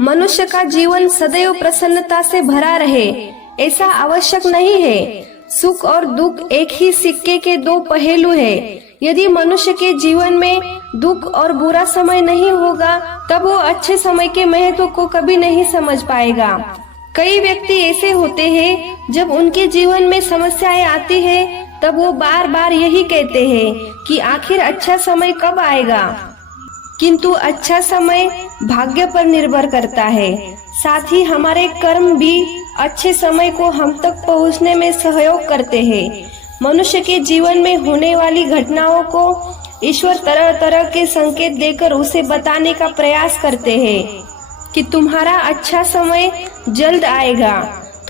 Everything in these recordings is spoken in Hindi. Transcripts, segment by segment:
मनुष्य का जीवन सदैव प्रसन्नता से भरा रहे ऐसा आवश्यक नहीं है। सुख और दुख एक ही सिक्के के दो पहलू है। यदि मनुष्य के जीवन में दुख और बुरा समय नहीं होगा तब वो अच्छे समय के महत्व को कभी नहीं समझ पाएगा। कई व्यक्ति ऐसे होते हैं जब उनके जीवन में समस्याएं आती है तब वो बार बार यही कहते हैं कि आखिर अच्छा समय कब आएगा। किंतु अच्छा समय भाग्य पर निर्भर करता है। साथ ही हमारे कर्म भी अच्छे समय को हम तक पहुंचने में सहयोग करते हैं। मनुष्य के जीवन में होने वाली घटनाओं को ईश्वर तरह तरह के संकेत देकर उसे बताने का प्रयास करते हैं कि तुम्हारा अच्छा समय जल्द आएगा,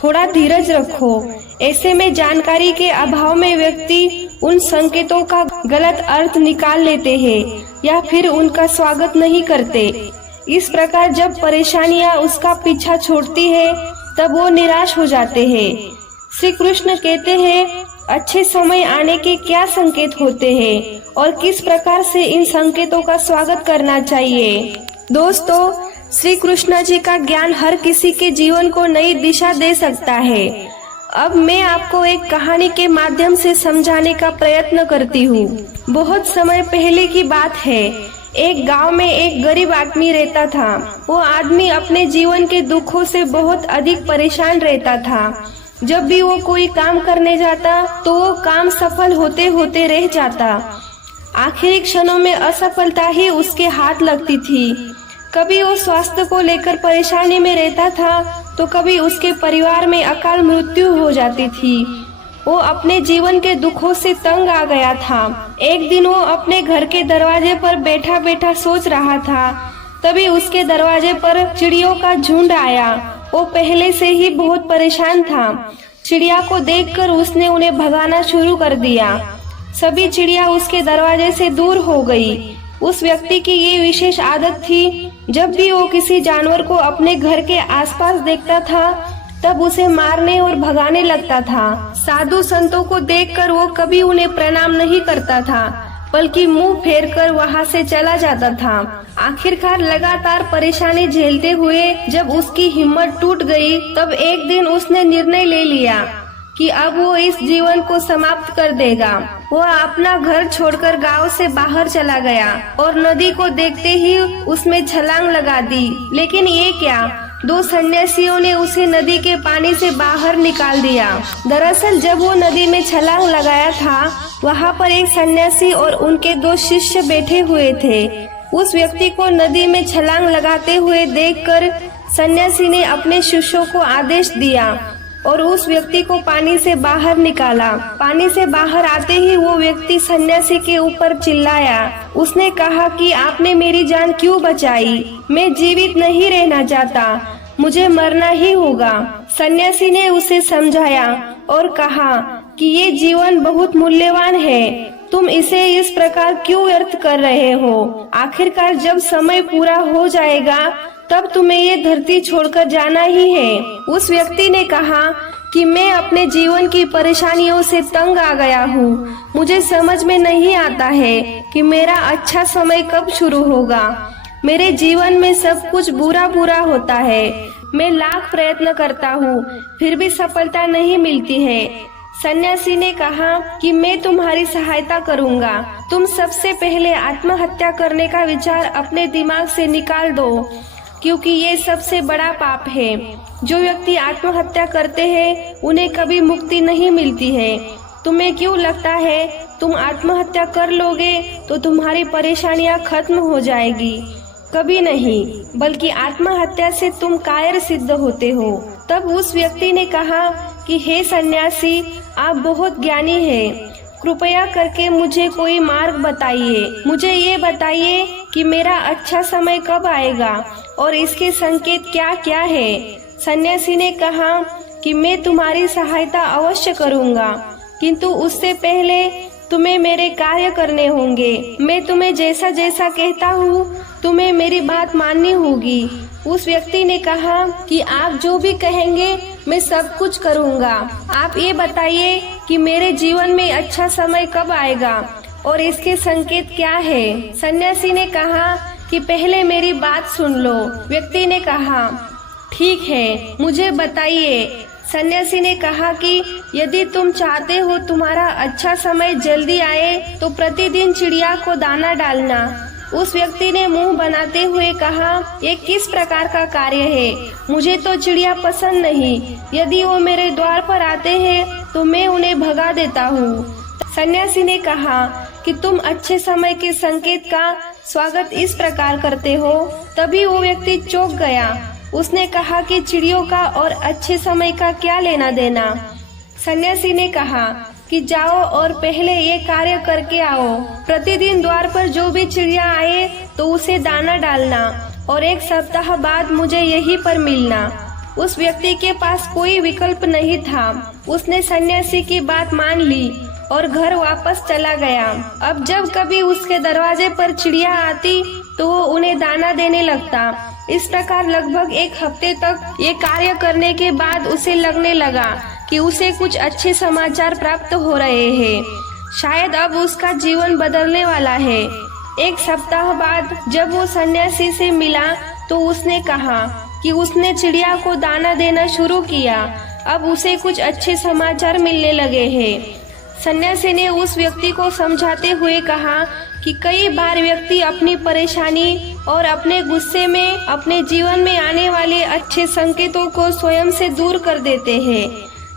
थोड़ा धीरज रखो। ऐसे में जानकारी के अभाव में व्यक्ति उन संकेतों का गलत अर्थ निकाल लेते हैं या फिर उनका स्वागत नहीं करते। इस प्रकार जब परेशानियां उसका पीछा छोड़ती है तब वो निराश हो जाते हैं। श्री कृष्ण कहते हैं अच्छे समय आने के क्या संकेत होते हैं और किस प्रकार से इन संकेतों का स्वागत करना चाहिए। दोस्तों, श्री कृष्ण जी का ज्ञान हर किसी के जीवन को नई दिशा दे सकता है। अब मैं आपको एक कहानी के माध्यम से समझाने का प्रयत्न करती हूँ। बहुत समय पहले की बात है। एक गांव में एक गरीब आदमी रहता था। वो आदमी अपने जीवन के दुखों से बहुत अधिक परेशान रहता था। जब भी वो कोई काम करने जाता तो वो काम सफल होते होते रह जाता। आखिरी क्षणों में असफलता ही उसके हाथ लगती थी। कभी वो स्वास्थ्य को लेकर परेशानी में रहता था तो कभी उसके परिवार में अकाल मृत्यु हो जाती थी। वो अपने जीवन के दुखों से तंग आ गया था। एक दिन वो अपने घर के दरवाजे पर बैठा बैठा सोच रहा था। तभी उसके दरवाजे पर चिड़ियों का झुंड आया। वो पहले से ही बहुत परेशान था। चिड़िया को देखकर उसने उन्हें भगाना शुरू कर दिया। सभी चिड़िया उसके दरवाजे से दूर हो गई। उस व्यक्ति की ये विशेष आदत थी, जब भी वो किसी जानवर को अपने घर के आसपास देखता था तब उसे मारने और भगाने लगता था। साधु संतों को देखकर वो कभी उन्हें प्रणाम नहीं करता था, बल्कि मुंह फेरकर वहां से चला जाता था। आखिरकार लगातार परेशानी झेलते हुए जब उसकी हिम्मत टूट गई तब एक दिन उसने निर्णय ले लिया कि अब वो इस जीवन को समाप्त कर देगा। वो अपना घर छोड़कर गांव से बाहर चला गया और नदी को देखते ही उसमें छलांग लगा दी। लेकिन ये क्या, दो सन्यासियों ने उसे नदी के पानी से बाहर निकाल दिया। दरअसल जब वो नदी में छलांग लगाया था वहाँ पर एक सन्यासी और उनके दो शिष्य बैठे हुए थे। उस व्यक्ति को नदी में छलांग लगाते हुए देखकर सन्यासी ने अपने शिष्यों को आदेश दिया और उस व्यक्ति को पानी से बाहर निकाला। पानी से बाहर आते ही वो व्यक्ति सन्यासी के ऊपर चिल्लाया। उसने कहा कि आपने मेरी जान क्यों बचाई? मैं जीवित नहीं रहना चाहता, मुझे मरना ही होगा। सन्यासी ने उसे समझाया और कहा कि ये जीवन बहुत मूल्यवान है, तुम इसे इस प्रकार क्यों व्यर्थ कर रहे हो? आखिरकार जब समय पूरा हो जाएगा तब तुम्हें ये धरती छोड़कर जाना ही है। उस व्यक्ति ने कहा कि मैं अपने जीवन की परेशानियों से तंग आ गया हूँ। मुझे समझ में नहीं आता है कि मेरा अच्छा समय कब शुरू होगा। मेरे जीवन में सब कुछ बुरा बुरा होता है। मैं लाख प्रयत्न करता हूँ फिर भी सफलता नहीं मिलती है। सन्यासी ने कहा कि मैं तुम्हारी सहायता करूँगा। तुम सबसे पहले आत्महत्या करने का विचार अपने दिमाग से निकाल दो, क्योंकि ये सबसे बड़ा पाप है। जो व्यक्ति आत्महत्या करते हैं उन्हें कभी मुक्ति नहीं मिलती है। तुम्हें क्यों लगता है तुम आत्महत्या कर लोगे तो तुम्हारी परेशानियां खत्म हो जाएगी? कभी नहीं, बल्कि आत्महत्या से तुम कायर सिद्ध होते हो। तब उस व्यक्ति ने कहा कि हे सन्यासी, आप बहुत ज्ञानी हैं, कृपया करके मुझे कोई मार्ग बताइए। मुझे ये बताइए कि मेरा अच्छा समय कब आएगा और इसके संकेत क्या क्या है। सन्यासी ने कहा कि मैं तुम्हारी सहायता अवश्य करूँगा, किंतु उससे पहले तुम्हें मेरे कार्य करने होंगे। मैं तुम्हें जैसा जैसा कहता हूँ तुम्हें मेरी बात माननी होगी। उस व्यक्ति ने कहा कि आप जो भी कहेंगे मैं सब कुछ करूँगा। आप ये बताइए कि मेरे जीवन में अच्छा समय कब आएगा और इसके संकेत क्या है। सन्यासी ने कहा कि पहले मेरी बात सुन लो। व्यक्ति ने कहा, ठीक है, मुझे बताइए। सन्यासी ने कहा कि यदि तुम चाहते हो तुम्हारा अच्छा समय जल्दी आए तो प्रतिदिन चिड़िया को दाना डालना। उस व्यक्ति ने मुंह बनाते हुए कहा, ये किस प्रकार का कार्य है? मुझे तो चिड़िया पसंद नहीं। यदि वो मेरे द्वार पर आते हैं तो मैं उन्हें भगा देता हूँ। सन्यासी ने कहा कि तुम अच्छे समय के संकेत का स्वागत इस प्रकार करते हो। तभी वो व्यक्ति चौंक गया। उसने कहा कि चिड़ियों का और अच्छे समय का क्या लेना देना। सन्यासी ने कहा कि जाओ और पहले ये कार्य करके आओ। प्रतिदिन द्वार पर जो भी चिड़िया आए तो उसे दाना डालना और 1 सप्ताह बाद मुझे यहीं पर मिलना। उस व्यक्ति के पास कोई विकल्प नहीं था। उसने सन्यासी की बात मान ली और घर वापस चला गया। अब जब कभी उसके दरवाजे पर चिड़िया आती तो वो उन्हें दाना देने लगता। इस प्रकार लगभग 1 हफ्ते तक ये कार्य करने के बाद उसे लगने लगा कि उसे कुछ अच्छे समाचार प्राप्त हो रहे हैं। शायद अब उसका जीवन बदलने वाला है। 1 सप्ताह बाद जब वो सन्यासी से मिला तो उसने कहा कि उसने चिड़िया को दाना देना शुरू किया। अब उसे कुछ अच्छे समाचार मिलने लगे हैं। सन्यासी ने उस व्यक्ति को समझाते हुए कहा कि कई बार व्यक्ति अपनी परेशानी और अपने गुस्से में अपने जीवन में आने वाले अच्छे संकेतों को स्वयं से दूर कर देते हैं।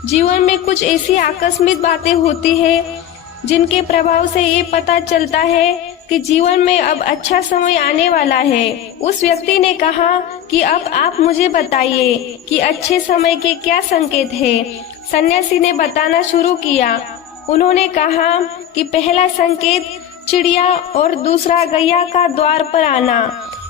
जीवन में कुछ ऐसी आकस्मिक बातें होती हैं जिनके प्रभाव से ये पता चलता है कि जीवन में अब अच्छा समय आने वाला है। उस व्यक्ति ने कहा कि अब आप मुझे बताइए कि अच्छे समय के क्या संकेत हैं। सन्यासी ने बताना शुरू किया। उन्होंने कहा कि पहला संकेत चिड़िया और दूसरा गैया का द्वार पर आना।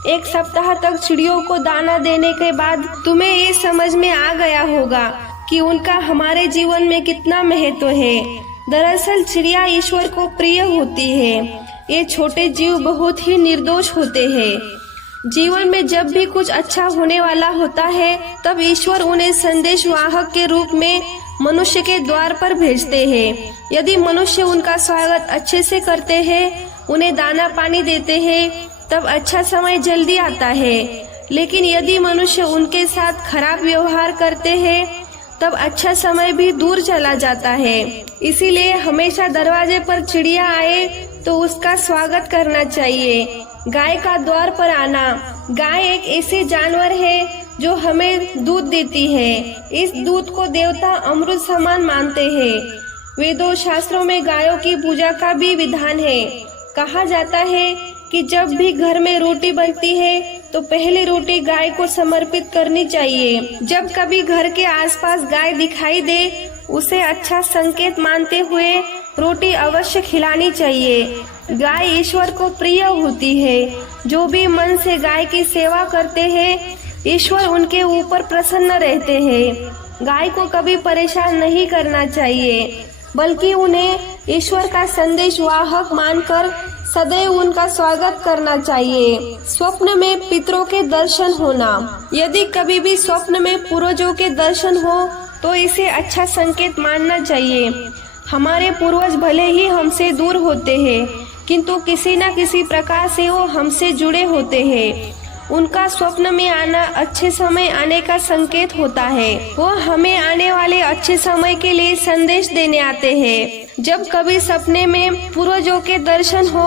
1 सप्ताह तक चिड़ियों को दाना देने के बाद तुम्हें ये समझ में आ गया होगा कि उनका हमारे जीवन में कितना महत्व है। दरअसल चिड़िया ईश्वर को प्रिय होती है। ये छोटे जीव बहुत ही निर्दोष होते हैं। जीवन में जब भी कुछ अच्छा होने वाला होता है तब ईश्वर उन्हें संदेश वाहक के रूप में मनुष्य के द्वार पर भेजते हैं। यदि मनुष्य उनका स्वागत अच्छे से करते हैं, उन्हें दाना पानी देते हैं, तब अच्छा समय जल्दी आता है। लेकिन यदि मनुष्य उनके साथ खराब व्यवहार करते हैं, तब अच्छा समय भी दूर चला जाता है। इसीलिए हमेशा दरवाजे पर चिड़िया आए तो उसका स्वागत करना चाहिए। गाय का द्वार पर आना। गाय एक ऐसे जानवर है जो हमें दूध देती है। इस दूध को देवता अमृत समान मानते हैं। वेदों शास्त्रों में गायों की पूजा का भी विधान है। कहा जाता है कि जब भी घर में रोटी बनती है तो पहली रोटी गाय को समर्पित करनी चाहिए। जब कभी घर के आसपास गाय दिखाई दे उसे अच्छा संकेत मानते हुए रोटी अवश्य खिलानी चाहिए। गाय ईश्वर को प्रिय होती है। जो भी मन से गाय की सेवा करते हैं ईश्वर उनके ऊपर प्रसन्न रहते हैं। गाय को कभी परेशान नहीं करना चाहिए, बल्कि उन्हें ईश्वर का संदेश वाहक मानकर सदैव उनका स्वागत करना चाहिए। स्वप्न में पितरों के दर्शन होना। यदि कभी भी स्वप्न में पूर्वजों के दर्शन हो तो इसे अच्छा संकेत मानना चाहिए। हमारे पूर्वज भले ही हमसे दूर होते हैं, किंतु किसी न किसी प्रकार से वो हमसे जुड़े होते हैं। उनका स्वप्न में आना अच्छे समय आने का संकेत होता है। वो हमें आने वाले अच्छे समय के लिए संदेश देने आते हैं। जब कभी सपने में पूर्वजों के दर्शन हो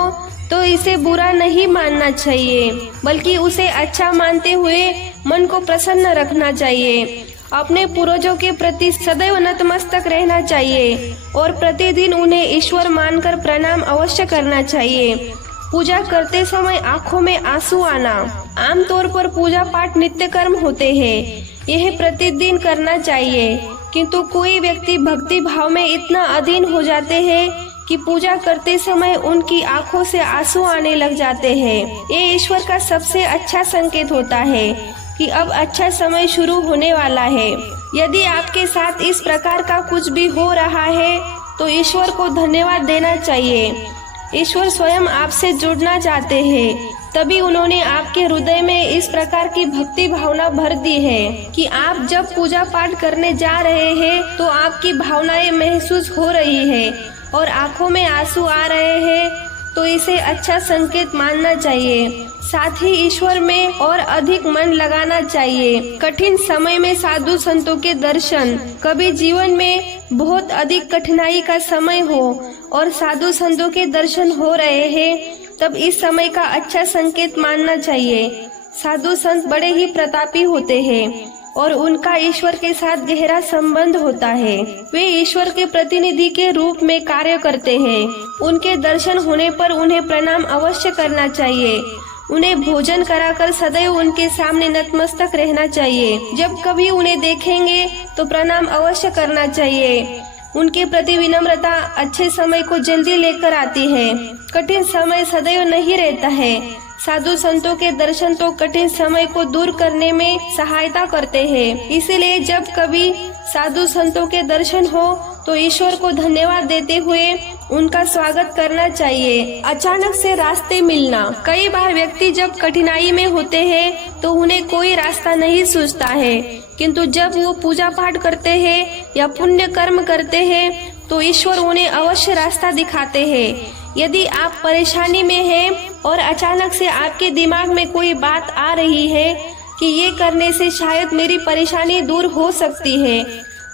तो इसे बुरा नहीं मानना चाहिए, बल्कि उसे अच्छा मानते हुए मन को प्रसन्न रखना चाहिए। अपने पूर्वजों के प्रति सदैव नतमस्तक रहना चाहिए और प्रतिदिन उन्हें ईश्वर मानकर प्रणाम अवश्य करना चाहिए। पूजा करते समय आंखों में आंसू आना। आमतौर पर पूजा पाठ नित्य कर्म होते हैं, यह प्रतिदिन करना चाहिए, किंतु कोई व्यक्ति भक्ति भाव में इतना अधीन हो जाते हैं कि पूजा करते समय उनकी आंखों से आंसू आने लग जाते हैं। ये ईश्वर का सबसे अच्छा संकेत होता है कि अब अच्छा समय शुरू होने वाला है। यदि आपके साथ इस प्रकार का कुछ भी हो रहा है तो ईश्वर को धन्यवाद देना चाहिए। ईश्वर स्वयं आपसे जुड़ना चाहते हैं, तभी उन्होंने आपके हृदय में इस प्रकार की भक्ति भावना भर दी है कि आप जब पूजा पाठ करने जा रहे हैं तो आपकी भावनाएं महसूस हो रही है और आंखों में आंसू आ रहे हैं तो इसे अच्छा संकेत मानना चाहिए। साथ ही ईश्वर में और अधिक मन लगाना चाहिए। कठिन समय में साधु संतों के दर्शन, कभी जीवन में बहुत अधिक कठिनाई का समय हो और साधु संतों के दर्शन हो रहे हैं, तब इस समय का अच्छा संकेत मानना चाहिए। साधु संत बड़े ही प्रतापी होते हैं और उनका ईश्वर के साथ गहरा संबंध होता है। वे ईश्वर के प्रतिनिधि के रूप में कार्य करते हैं। उनके दर्शन होने पर उन्हें प्रणाम अवश्य करना चाहिए। उन्हें भोजन कराकर सदैव उनके सामने नतमस्तक रहना चाहिए। जब कभी उन्हें देखेंगे तो प्रणाम अवश्य करना चाहिए। उनके प्रति विनम्रता अच्छे समय को जल्दी लेकर आती है। कठिन समय सदैव नहीं रहता है। साधु संतों के दर्शन तो कठिन समय को दूर करने में सहायता करते हैं। इसीलिए जब कभी साधु संतों के दर्शन हो तो ईश्वर को धन्यवाद देते हुए उनका स्वागत करना चाहिए। अचानक से रास्ते मिलना, कई बार व्यक्ति जब कठिनाई में होते हैं तो उन्हें कोई रास्ता नहीं सूझता है, किंतु जब वो पूजा पाठ करते हैं या पुण्य कर्म करते हैं तो ईश्वर उन्हें अवश्य रास्ता दिखाते हैं। यदि आप परेशानी में हैं और अचानक से आपके दिमाग में कोई बात आ रही है कि ये करने से शायद मेरी परेशानी दूर हो सकती है,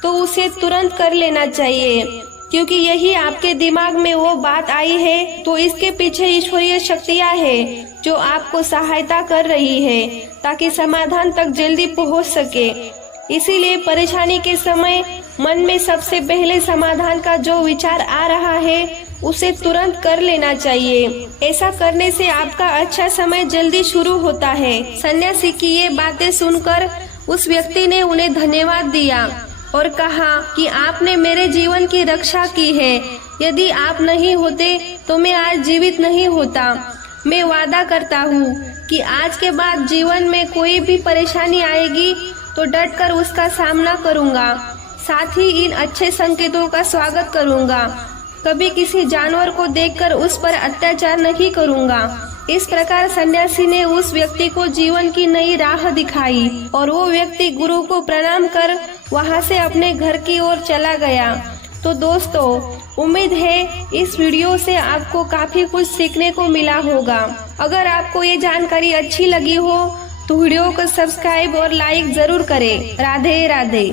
तो उसे तुरंत कर लेना चाहिए, क्योंकि यही आपके दिमाग में वो बात आई है तो इसके पीछे ईश्वरीय शक्तियाँ हैं जो आपको सहायता कर रही है ताकि समाधान तक जल्दी पहुंच सके। इसीलिए परेशानी के समय मन में सबसे पहले समाधान का जो विचार आ रहा है उसे तुरंत कर लेना चाहिए। ऐसा करने से आपका अच्छा समय जल्दी शुरू होता है। सन्यासी की ये बातें सुनकर उस व्यक्ति ने उन्हें धन्यवाद दिया और कहा कि आपने मेरे जीवन की रक्षा की है। यदि आप नहीं होते तो मैं आज जीवित नहीं होता। मैं वादा करता हूँ कि आज के बाद जीवन में कोई भी परेशानी आएगी तो डटकर उसका सामना करूँगा। साथ ही इन अच्छे संकेतों का स्वागत करूँगा। कभी किसी जानवर को देखकर उस पर अत्याचार नहीं करूँगा। इस प्रकार सन्यासी ने उस व्यक्ति को जीवन की नई राह दिखाई और वो व्यक्ति गुरु को प्रणाम कर वहाँ से अपने घर की ओर चला गया। तो दोस्तों, उम्मीद है इस वीडियो से आपको काफी कुछ सीखने को मिला होगा। अगर आपको ये जानकारी अच्छी लगी हो तो वीडियो को सब्सक्राइब और लाइक जरूर करें। राधे राधे।